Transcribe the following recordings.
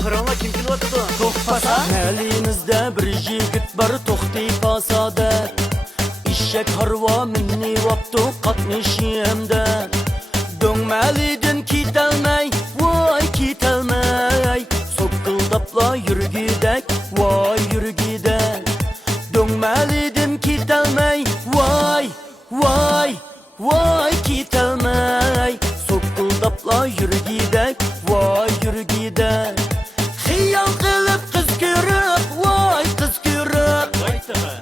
qaranglar kim kelyapti? To'xtasa mahallimizda bir yigit bor to'xti pasada eshak harvo minniyapti qatnashimda do'ngmalidan ketolmay voy ketolmay so'qildabla yurgidak voy yurgidak do'ngmalidan ketolmay voy voy voy ketolmay so'qildabla yurgidak voy yurgidak xiyol qilib qiz ko'rib voy qiz ko'rib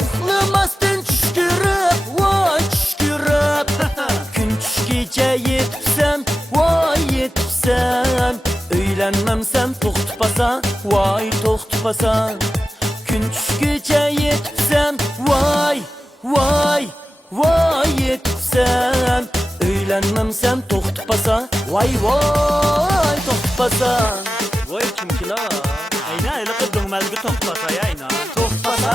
uxlamasdan tush ko'rib voy tush ko'rib kun tushgacha yetibsan voy yetibsan uylanmamsan to'xtapasan voy to'xtapasan kun tushgacha yetibsan voy voy voy yetibsan uylanmamsan to'xtapasan voy voy to'xtapasan Voy kim kelar? Ayna iliqib do'ngmalga to'xtasa ayna. to'xtasa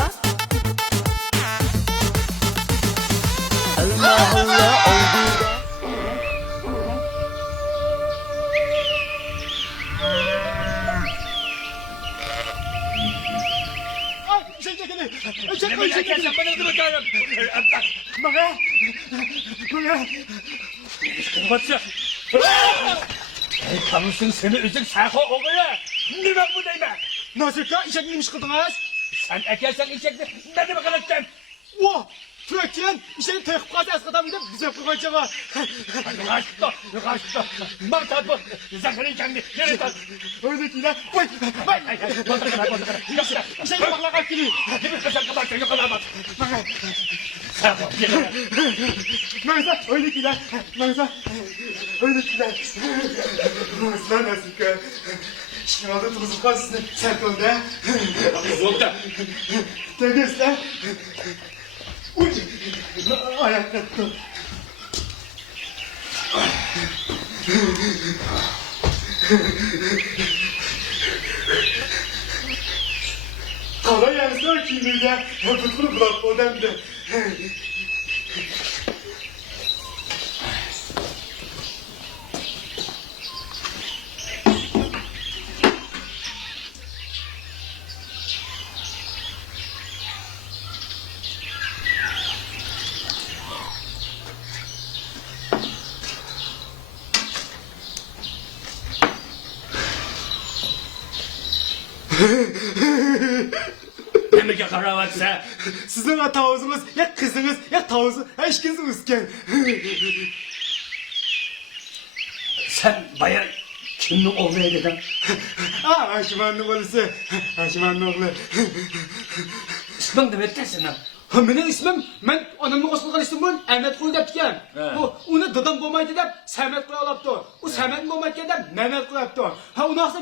almahalla oldi Tanışın seni üzük sayfa oluyor. Ne bak bu deyme? Nasıl ki işe girmiş kıldınız? Sen ekersen içeceksin. Ne demek anlatacaksın? Vah! Türkçen işe tekip kalsa eskiden bir de bize kurbanca var. Yukarıda. Bak tatlı. Zakırın kendi. Nereye tat? Öylekiler. Vay! Vay! İşe yapmakla kalk geliyor. Gibi kaçak kadar yok kadar bak. Neyse öylekiler. Neyse. Öylekiler. Neyse nasıl ki? Şimdi aldı tuzu kalsın. Serkonda. Zolta. Denizler. Uy! Ayakta tut. Kara yazlar kimliğe tutunu bırak o demde. Demek karavatsa. Sizin tavuzunuz ya kızınız ya tavuzu ya işkinizi ısken. Sen bayağı kimlik olmaya dedin? Haşimanlı oğlusu. Haşimanlı oğlu. İsmin demek dersin ha? Ha benim ismim, ben anamın qo'shilgan ismim bu Ahmet Qo'y deb ekan. Bu uni dadam bo'lmaydi deb Samet Qo'y olibdi. U Samet bo'lmaydi deb Mehmet qo'yapti. Ha unaqasi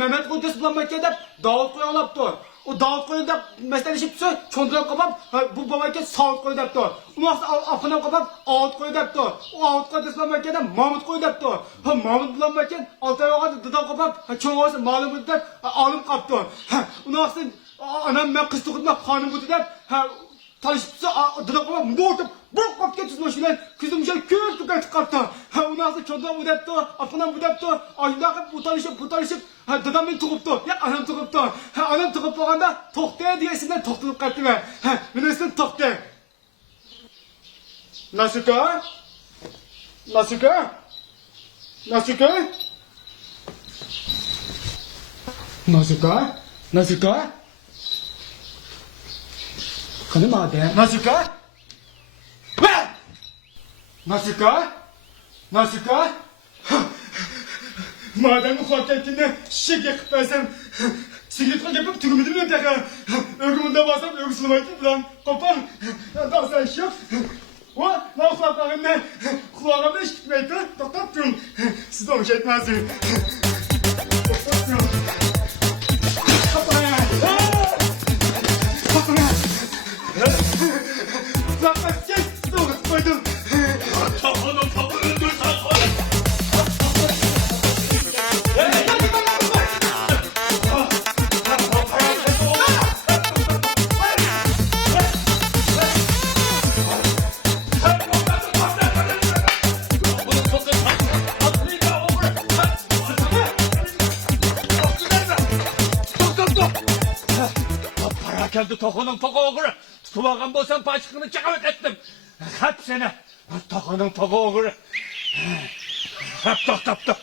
Mehmet Qo'y do'st bo'lmaydi deb Davud Qo'y olibdi. U Davud Qo'y deb masalashib tursa, cho'ndirib qolib, bu bo'lmaydi Saud Qo'y debdi. Unaqasi afqonab qolib, Avut Qo'y debdi. U Avut Qo'y do'st bo'lmaydi deb Mahmud Qo'y debdi. Ha Mahmud bo'lmaydi Oltayog'da dadam qolib, cho'ng'asi ma'lum deb olim qolibdi. Ha unaqasi anam men qiz tug'ilib xonim bo'ldi deb tanışıpsa dadaqama mortib bir qop ketsin o'shilar kuzim şöyle ko'p tukan chiqibdi. Ha unaqasi cho'ndan bu debdi, afqonam bu debdi. Oyda qilib bu tanishib dadam meni tug'ibdi. Ya anam tug'ibdi. Ha anam tug'ib bo'lganda to'xta degansidan to'xtalib qoldi. Ha meni ismim to'xta. Nasuka? Nasuka? Nasuka? Nasuka? Nasuka? Kanım madem. Nasuka? Nasuka? Nasuka? Madem bu hakikatinde şişek yakıp versem sigaret yapıp türümüdü mü tekrar? Ögümünde basam ögüsülümaydı falan. Kopan. Daha sen iş yok. O ne kulaklarımda kulağımda iş gitmeydi. Doktattım. Siz de onu şey etmezdi. Doktattım. Kapana. Kapana. Zaten sen doğru koydun. Tavanın tavu öldür tavanı. toxunun toğuğuru. Tutulağın bolsan paçkını çakavet ettim. Hep seni. Toxunun toğuğuru. Hep top.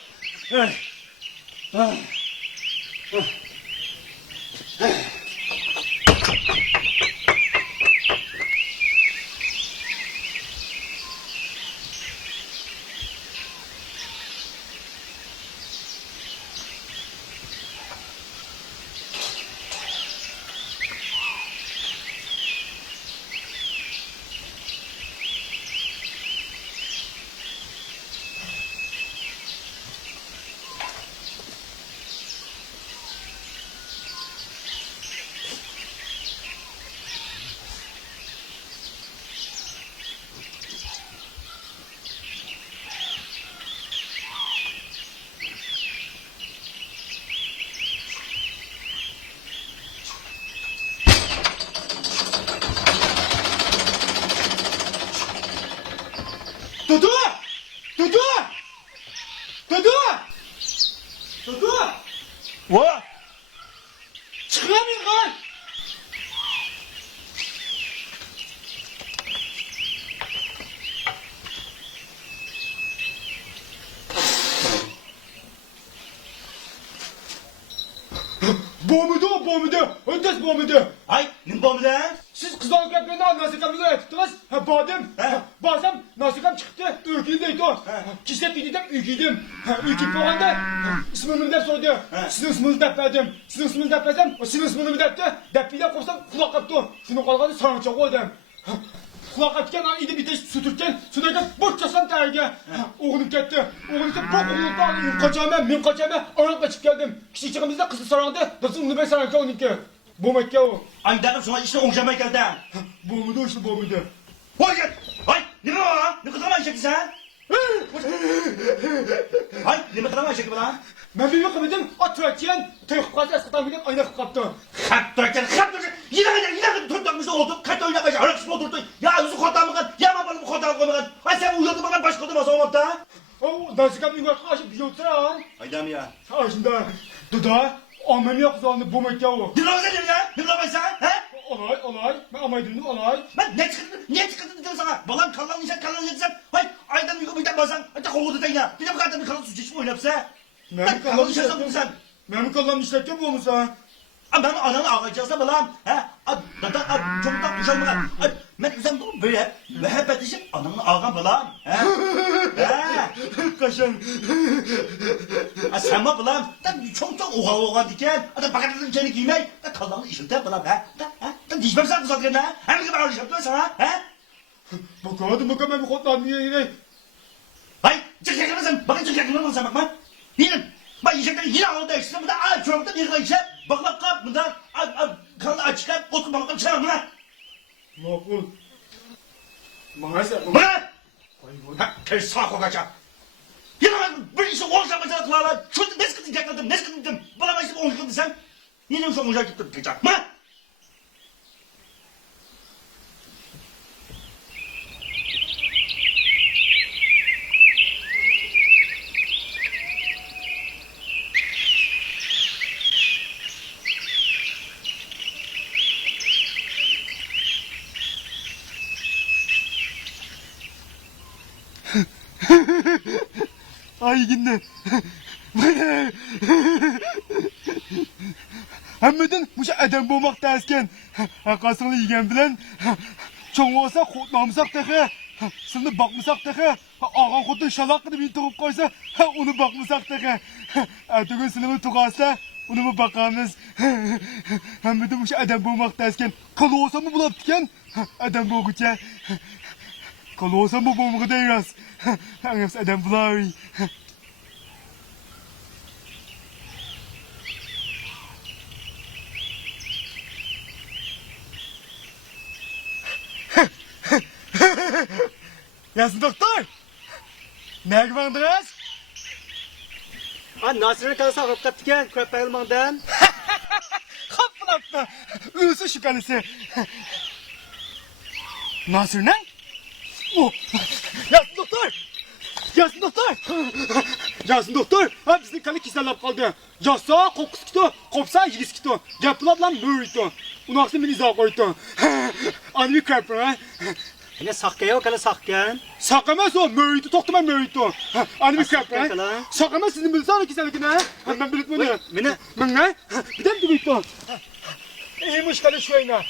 Dudu! Dudu! Dudu! Dudu! What? Çıkamıyorum lan! Bombaydı. Ötesi bombaydı. Ay, ne bu lan? Siz kızlar köpeğinden nasikamızı öğretittiniz. Badım. Bazen nasikam çıktı. Ürküydü o. Kisep yedim, ürküydüm. Ürküp boğanda ismini de sordu. Sizin isminizi depledim. Sizin ismini depledim. O sizin ismini depti. Depiyle koysam kulak kaptı. Şunu kalkanı sarınca koydum. Kulak atken idi bir de sütürken sütürken boşçasam derge. Oğlum gitti. Oğlum gitti. Bok oğlumdan kaçağıma, kaçağıma. Arakla çık geldim. Kişi kızı sarıldı. Nasıl onu ben sarıldı onunki. Boğmak ya o. Ay, dedim sonra işte onca geldi. Boğmadı o işte boğmadı. Hoca! Ay, ne var lan? Ne kadar manşaklı sen? Ay, ne kadar manşaklı lan? Ben bir yok dedim. Atırken tek kaldı eskiden bir ayna kaptı. Hep dörtler. Yine tutmakmışta oldu. Kat oynamaya, araksız oturdu. Ya yüzü kotamıkan, ya babanı kotamıkan. Ay sen uyuyordu bana başka oldu masa olmakta. O nasikam bir karşı bir oturan. Haydam ya. Şimdi Duda amem yok zanlı boğmak ya o. Ne lan sen ya? Ne lan sen? He? Olay. Ben amaydım olay. Ben ne çıkırdın dedim sana? Balan kallanacaksan. Hay, aydan yukarı bir tane basan. Hatta kovudu da ya. Bir de bu kadar bir kalan su çeşme oynapsa. Ben kallanacaksan bunu sen. Ben kallan işletke bu musa? Ben ananı ağlayacaksa balam. He? Dada çoktan uşağımı. Ben güzel bunu böyle. Ve hep etişim ananı ağam balam. He? Kaşın. Sen balam. Çok oğa diken. Hatta bakatın içeri giymek. Kallanı işilte balam. He? Dişmem sen kızartken ha? Hem gibi ağlayacak sana. He? Bakalım ben bir kodlan niye? Hay, çık yakınısın. Bakın çık yakınısın bakma. Yine, bak yiyecekleri yine aldı ekstra. Bu da çorapta bir kayışa. Bakla kap, bu da kanlı açık. Otur bakalım çağır mı lan? Makul. Maalesef. Bu ne? Ters sağ kokacak. Yine bir işi olacak mesela kılarlar. Şurada ne sıkıntı yakladım, ne sıkıntı. Bana başka bir onlukladın sen. Yine mi son olacak gittim kaçak mı? Ay yine. Hemmeden bu şey adam bulmakta esken. Kasını yiyen bilen. Çoğun olsa kodlamısak dahi. Şimdi bakmasak dahi. Ağam kodun şalakını bir tuğup koysa. Onu bakmasak dahi. Ertuğrul sınıfı tuğarsa. Onu mu bakamız? Hemmeden bu şey adam bulmakta esken. Kalı olsa mı bulap diken? Adam bulguca. Kalı olsa mı bulmakta değiliz? Angas adam bular. Yazın doktor. Nerede vandınız? Nasır'ın kanısı ağıp kaptıken köp elmandan. Kapı. Ünsü şüphelisi. Nasır ne? Oh. Yazın doktor. Yazın doktor. Ha bizim kanı kiselap kaldı. Yasa kokusu gitti, kopsa yigis gitti. Yapılar lan möğüttü. Unaqsı men izah koydu. Anı bir köpür ha. Yine sakka yok hele sakkan. Sakamaz o möğüttü, toktuma möğüttü. Anı bir köpür ha. Sakla. Sakamaz sizin bilsana ki seninki ne? Ben bilip bunu. Mene. Ben ne? Bir de mi büyüttü? İyi muşkalı şu oyna.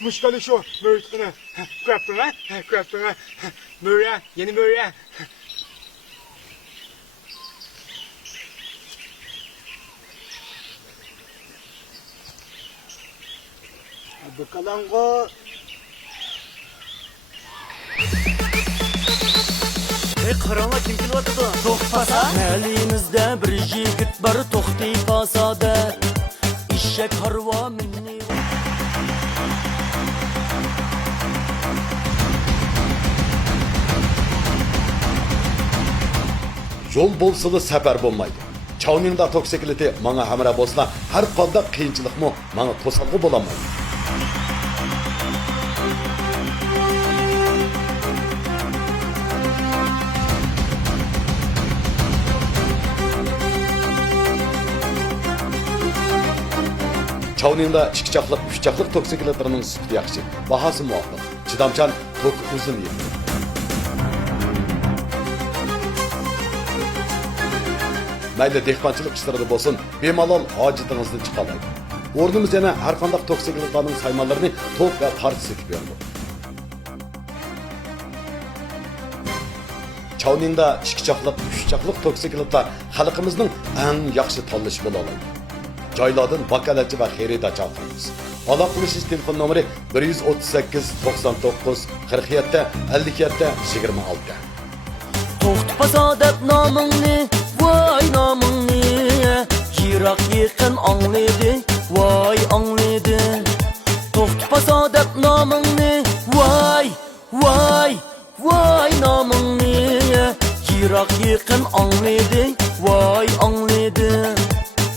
Muşkalı şu. Möğüttü ne? Köpür ha. Köpür ha. Möğüye, yeni möğüye. Bakalım o. Qarama kim kelyapti? To'xtasa Mahallimizda bir yigit bor to'xtay pasada Eshak harvo minni Yol bolsa da sefer bolmaydı. Çavningda toksikliti bana hamra bolsa her qanday qiyinchilikmi bana to'salg'i bo'lamaydi. Çavningda ikki chaqliq, uch chaqliq toksiklitlarning sifati yaxshi, bahasi muvofiq. Chidamchan tok uzun yedi. Mayli dehqonchilik ishlarida bo'lsin, bemalol hojitingizdan chiqalaydi. O'rnimiz yana har qanday toksikliklarning saymanlarini to'q va parcha sekib berdi. Çavningda ikki chaqliq, uch chaqliq toksikliklar xalqimizning eng yaxshi tanlashi bo'la oladi. Joylardan vakalachi va xaridor chaqiramiz. Aloqalashish telefon nomeri 138 99 47 57 26. To'xtib pasodab nomingni voy nomingni yiroq yaqin angladi voy angladi To'xtib pasodab nomingni voy voy voy nomingni yiroq yaqin angladi voy angladi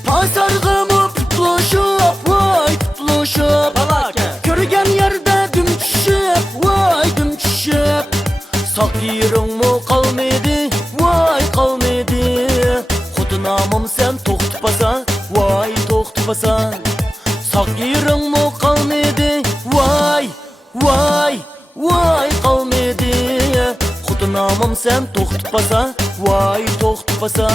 Pasarg'imi putlushib voy putlushib ko'rgan yerda dum tushib voy dum tushib Sakiringmi qalmadi voy qalmadi Xotinamim sen to'xtipasa voy to'xtipasa Sakiringmi qalmadi voy voy voy qalmadi Xotinamim sen to'xtipasa voy to'xtipasa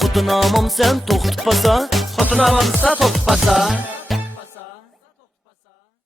Xotinamim sen to'xtipasa Xotinamim sen to'xtipasa.